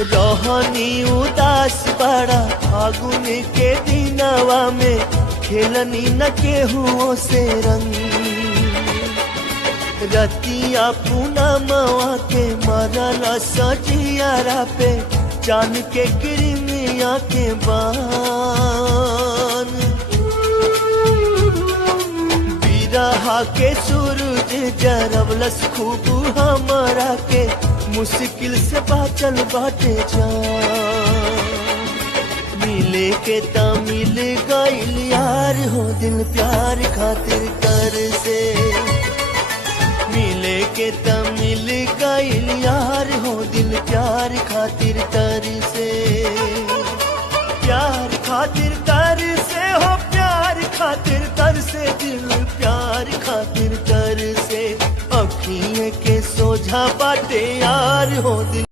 रहनी उदास बड़ा फागुन के दिनवा में खेलनी न केहुओं से रंग। रतिया पूनमवा के मरल सजियारा पे चांद के किरमिया के बान। बिरहा के सूरज जरवलस खूब हमरा के मुश्किल से बाचल बाटे जान। मिले के ता मिल गइल यार हो दिल प्यार खातिर कर से। मिले के ता मिल गइल यार हो दिल प्यार खातिर तर से। प्यार खातिर तर से हो प्यार खातिर तर से दिल प्यार खातिर तर से। अखिए के सोझा बाटे यार हो दिल